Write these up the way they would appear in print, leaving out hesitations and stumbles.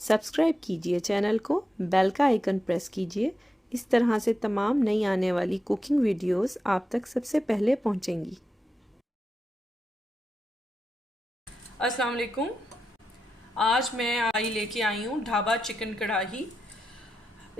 Subscribe कीजिए channel को, bell का आइकन प्रेस कीजिए। इस तरह से तमाम नई आने वाली कुकिंग वीडियोस आप तक सबसे पहले पहुंचेंगी। अस्सलाम वालेकुम। आज मैं लेके आई हूँ ढाबा चिकन कढ़ाई।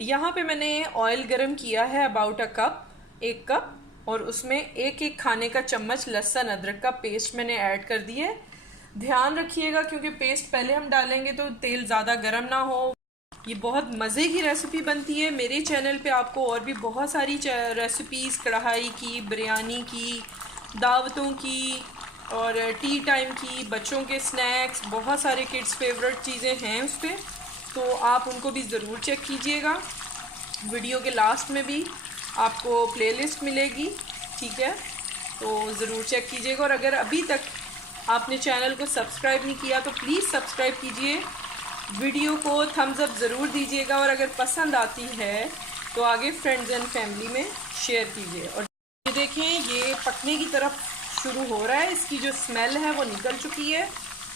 यहाँ पे मैंने ऑयल गरम किया है अबाउट एक कप, और उसमें एक एक खाने का चम्मच लहसुन अदरक का पेस्ट मैंने ऐड कर दिया है। ध्यान रखिएगा क्योंकि पेस्ट पहले हम डालेंगे तो तेल ज़्यादा गर्म ना हो। ये बहुत मज़े की रेसिपी बनती है। मेरे चैनल पे आपको और भी बहुत सारी रेसिपीज़ कढ़ाई की, बिरयानी की, दावतों की और टी टाइम की, बच्चों के स्नैक्स, बहुत सारे किड्स फेवरेट चीज़ें हैं उस पर, तो आप उनको भी ज़रूर चेक कीजिएगा। वीडियो के लास्ट में भी आपको प्लेलिस्ट मिलेगी, ठीक है, तो ज़रूर चेक कीजिएगा। और अगर अभी तक आपने चैनल को सब्सक्राइब नहीं किया तो प्लीज़ सब्सक्राइब कीजिए, वीडियो को थम्स अप ज़रूर दीजिएगा, और अगर पसंद आती है तो आगे फ्रेंड्स एंड फैमिली में शेयर कीजिए। और ये देखें, ये पकने की तरफ शुरू हो रहा है, इसकी जो स्मेल है वो निकल चुकी है।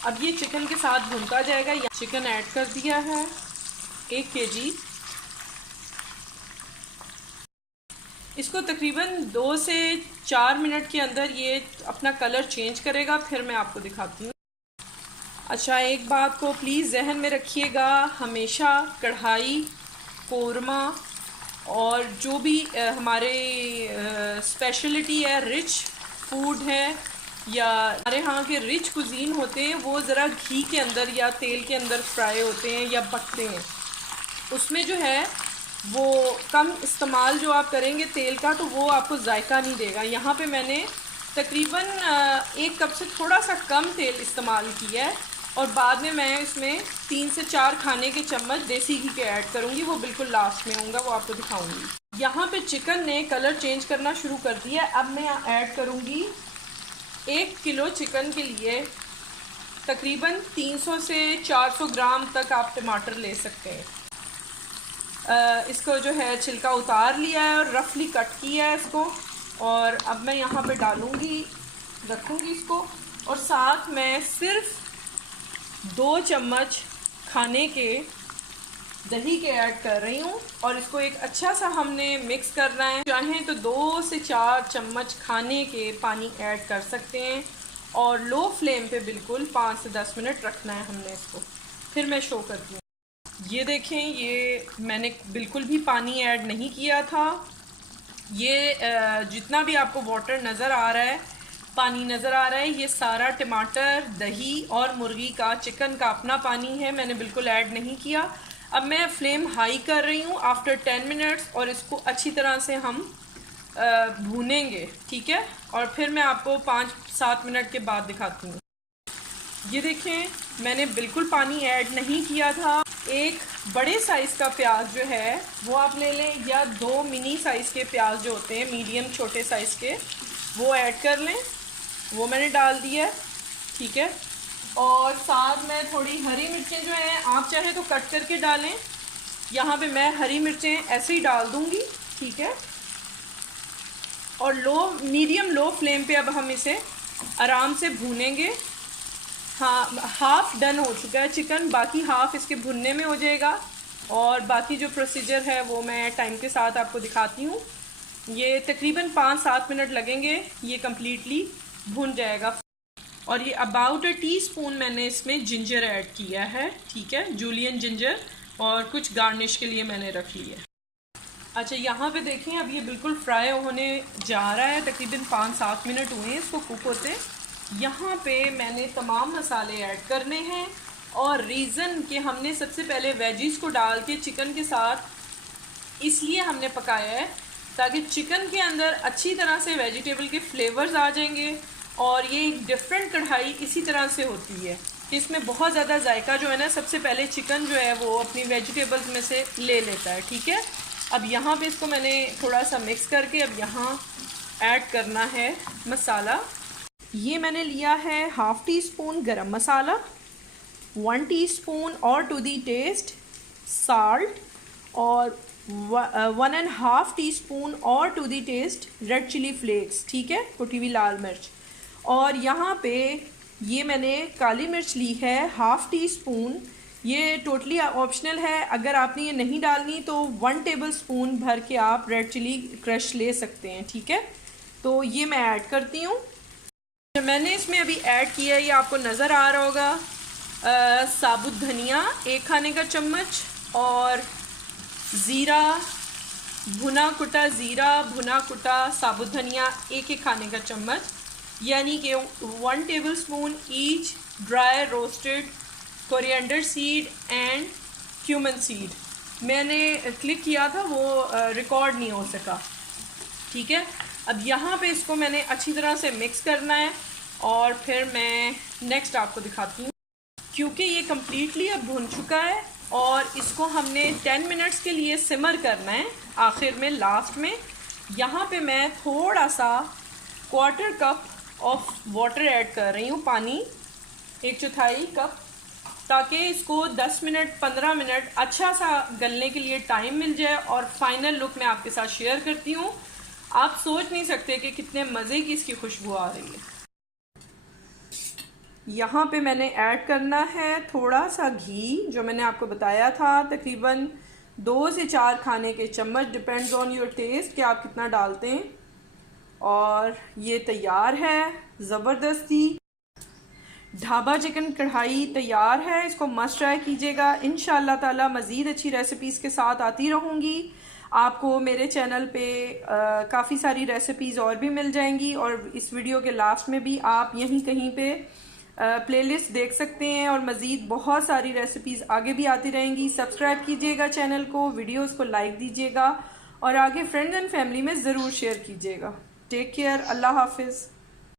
अब ये चिकन के साथ भुनता जाएगा। चिकन ऐड कर दिया है 1 kg। इसको तकरीबन 2 से 4 मिनट के अंदर ये अपना कलर चेंज करेगा, फिर मैं आपको दिखाती हूँ। अच्छा, एक बात को प्लीज़ जहन में रखिएगा, हमेशा कढ़ाई, कोरमा और जो भी हमारे स्पेशलिटी है, रिच फूड है या हमारे यहाँ के रिच कुजीन होते हैं, वो ज़रा घी के अंदर या तेल के अंदर फ्राई होते हैं या पकते हैं। उसमें जो है वो कम इस्तेमाल जो आप करेंगे तेल का, तो वो आपको जायका नहीं देगा। यहाँ पे मैंने तकरीबन 1 कप से थोड़ा सा कम तेल इस्तेमाल किया है, और बाद में मैं इसमें 3 से 4 खाने के चम्मच देसी घी के ऐड करूँगी। वो बिल्कुल लास्ट में होगा, वो आपको दिखाऊंगी। यहाँ पे चिकन ने कलर चेंज करना शुरू कर दिया। अब मैं ऐड करूँगी 1 किलो चिकन के लिए तकरीबन 300 से 400 ग्राम तक आप टमाटर ले सकते हैं। इसको जो है छिलका उतार लिया है और रफली कट किया है इसको, और अब मैं यहाँ पे डालूँगी, रखूँगी इसको, और साथ मैं सिर्फ 2 चम्मच खाने के दही के ऐड कर रही हूँ, और इसको एक अच्छा सा हमने मिक्स करना है। चाहें तो 2 से 4 चम्मच खाने के पानी ऐड कर सकते हैं, और लो फ्लेम पे बिल्कुल 5 से 10 मिनट रखना है हमने इसको। फिर मैं शो करती हूँ। ये देखें, ये मैंने बिल्कुल भी पानी ऐड नहीं किया था। ये जितना भी आपको वाटर नज़र आ रहा है, पानी नज़र आ रहा है, ये सारा टमाटर, दही और मुर्गी का, चिकन का अपना पानी है, मैंने बिल्कुल ऐड नहीं किया। अब मैं फ्लेम हाई कर रही हूँ आफ्टर 10 मिनट्स, और इसको अच्छी तरह से हम भूनेंगे, ठीक है, और फिर मैं आपको 5-7 मिनट के बाद दिखाती हूँ। ये देखें, मैंने बिल्कुल पानी ऐड नहीं किया था। एक बड़े साइज़ का प्याज जो है वो आप ले लें, या 2 मिनी साइज़ के प्याज जो होते हैं, मीडियम छोटे साइज़ के, वो ऐड कर लें। वो मैंने डाल दिया है, ठीक है, और साथ में थोड़ी हरी मिर्चें जो हैं आप चाहे तो कट करके डालें। यहाँ पे मैं हरी मिर्चें ऐसे ही डाल दूँगी, ठीक है, और मीडियम लो फ्लेम पे अब हम इसे आराम से भूनेंगे। हाँ, हाफ़ डन हो चुका है चिकन, बाकी हाफ़ इसके भुनने में हो जाएगा, और बाकी जो प्रोसीजर है वो मैं टाइम के साथ आपको दिखाती हूँ। ये तकरीबन 5-7 मिनट लगेंगे, ये कम्प्लीटली भुन जाएगा। और ये अबाउट अ टीस्पून मैंने इसमें जिंजर ऐड किया है, ठीक है, जूलियन जिंजर, और कुछ गार्निश के लिए मैंने रख लिया। अच्छा, यहाँ पे देखें, अब ये बिल्कुल फ्राई होने जा रहा है, तकरीबन 5-7 मिनट हुए हैं इसको कुक होते। यहाँ पे मैंने तमाम मसाले ऐड करने हैं, और रीज़न कि हमने सबसे पहले वेजिस को डाल के चिकन के साथ इसलिए हमने पकाया है ताकि चिकन के अंदर अच्छी तरह से वेजिटेबल के फ्लेवर्स आ जाएंगे। और ये एक डिफरेंट कढ़ाई इसी तरह से होती है कि इसमें बहुत ज़्यादा जायका जो है ना, सबसे पहले चिकन जो है वो अपनी वेजिटेबल्स में से ले लेता है, ठीक है। अब यहाँ पे इसको मैंने थोड़ा सा मिक्स करके अब यहाँ ऐड करना है मसाला। ये मैंने लिया है 1/2 टीस्पून गरम मसाला, 1 टीस्पून और टू दी टेस्ट साल्ट, और 1.5 टीस्पून और to the taste red chilli flakes, ठीक है, कुटी हुई लाल मिर्च। और यहाँ पे ये मैंने काली मिर्च ली है 1/2 टीस्पून, ये टोटली ऑप्शनल है, अगर आपने ये नहीं डालनी तो 1 टेबलस्पून भर के आप रेड चिली क्रश ले सकते हैं, ठीक है। तो ये मैं ऐड करती हूँ। जो मैंने इसमें अभी ऐड किया है ये आपको नज़र आ रहा होगा। साबुत धनिया 1 खाने का चम्मच और ज़ीरा, भुना कुटा ज़ीरा, भुना कुटा साबुत धनिया 1 खाने का चम्मच, यानी कि 1 tablespoon each dry roasted coriander seed and cumin seed. मैंने क्लिक किया था वो रिकॉर्ड नहीं हो सका, ठीक है। अब यहाँ पे इसको मैंने अच्छी तरह से मिक्स करना है और फिर मैं नेक्स्ट आपको दिखाती हूँ। क्योंकि ये कम्प्लीटली अब भुन चुका है और इसको हमने 10 मिनट्स के लिए सिमर करना है। आखिर में लास्ट में यहाँ पे मैं थोड़ा सा 1/4 कप ऑफ वाटर ऐड कर रही हूँ, पानी 1/4 कप, ताकि इसको 10 मिनट 15 मिनट अच्छा सा गलने के लिए टाइम मिल जाए। और फाइनल लुक मैं आपके साथ शेयर करती हूँ। आप सोच नहीं सकते कि कितने मज़े की इसकी खुशबू आ रही है। यहाँ पे मैंने ऐड करना है थोड़ा सा घी, जो मैंने आपको बताया था, तकरीबन 2 से 4 खाने के चम्मच, डिपेंड्स ऑन योर टेस्ट कि आप कितना डालते हैं। और ये तैयार है, ज़बरदस्ती ढाबा चिकन कढ़ाई तैयार है। इसको मस्ट ट्राई कीजिएगा। इंशाल्लाह ताला मज़ीद अच्छी रेसिपीज़ के साथ आती रहूँगी। आपको मेरे चैनल पे काफ़ी सारी रेसिपीज़ और भी मिल जाएंगी और इस वीडियो के लास्ट में भी आप यहीं कहीं पे प्लेलिस्ट देख सकते हैं और मज़ीद बहुत सारी रेसिपीज़ आगे भी आती रहेंगी। सब्सक्राइब कीजिएगा चैनल को, वीडियोस को लाइक दीजिएगा और आगे फ्रेंड्स एंड फैमिली में ज़रूर शेयर कीजिएगा। टेक केयर, अल्लाह हाफिज़।